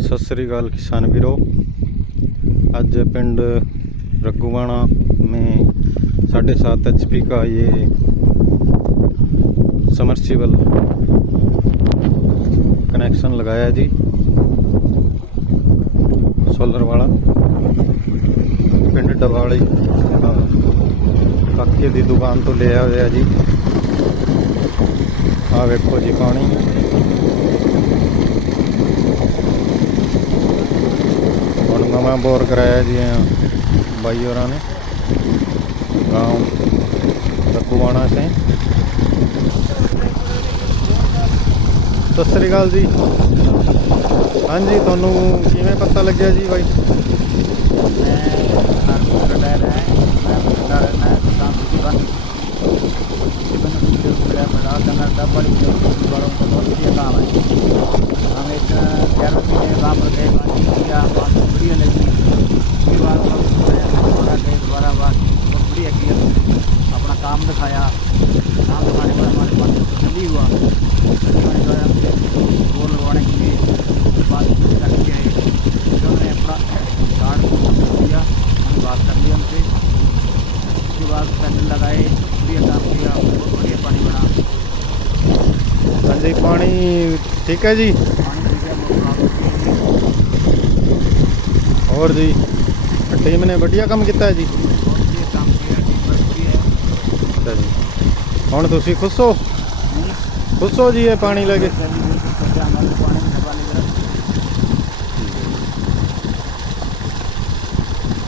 ਸਤਿ ਸ੍ਰੀ ਅਕਾਲ किसान ਵੀਰੋ आज पिंड रघुवाणा में साढ़े सात एच का ये समर्सिबल कनेक्शन लगाया जी सोलर वाला ਪਿੰਡ ਡਵਾਲੀ ਕਾਕੇ ਦੀ ਦੁਕਾਨ ਤੋਂ ਲਿਆ ਹੋਇਆ ਜੀ ਆ ਵੇਖੋ ਜੀ ਪਾਣੀ ਨਵਾਂ ਬੋਰ ਕਰਾਇਆ ਜੀ ਆ ਬਾਈ ਹੋਰਾਂ ਨੇ ਗਾਉਂ ਤਕਵਾਣਾ ਸੇ ਸਤਿ ਸ੍ਰੀ ਅਕਾਲ ਜੀ ਹਾਂਜੀ ਤੁਹਾਨੂੰ ਕਿਵੇਂ ਪਤਾ ਲੱਗਿਆ ਜੀ ਬਾਈ अपना काम दिखाया काम दिखाने पर हमारे पास तसली हुआ तसली होने के बाद बोर लगवाने के लिए बात कर के आए फिर उन्होंने अपना कार्ड दिया हमने बात कर लिया उनसे उसके बाद पैनल लगाए बढ़िया काम किया बहुत बढ़िया पानी बना ਹਾਂਜੀ ਪਾਣੀ ਠੀਕ ਹੈ ਜੀ पानी पी गया बहुत ਹੋਰ ਜੀ ਟੀਮ ਨੇ ਵਧੀਆ ਕੰਮ ਕੀਤਾ ਹੈ ਜੀ ਅੱਛਾ ਜੀ ਹੁਣ ਤੁਸੀਂ ਖੁਸ਼ ਹੋ ਖੁਸ਼ ਹੋ ਜੀ ਇਹ ਪਾਣੀ ਲੈ ਕੇ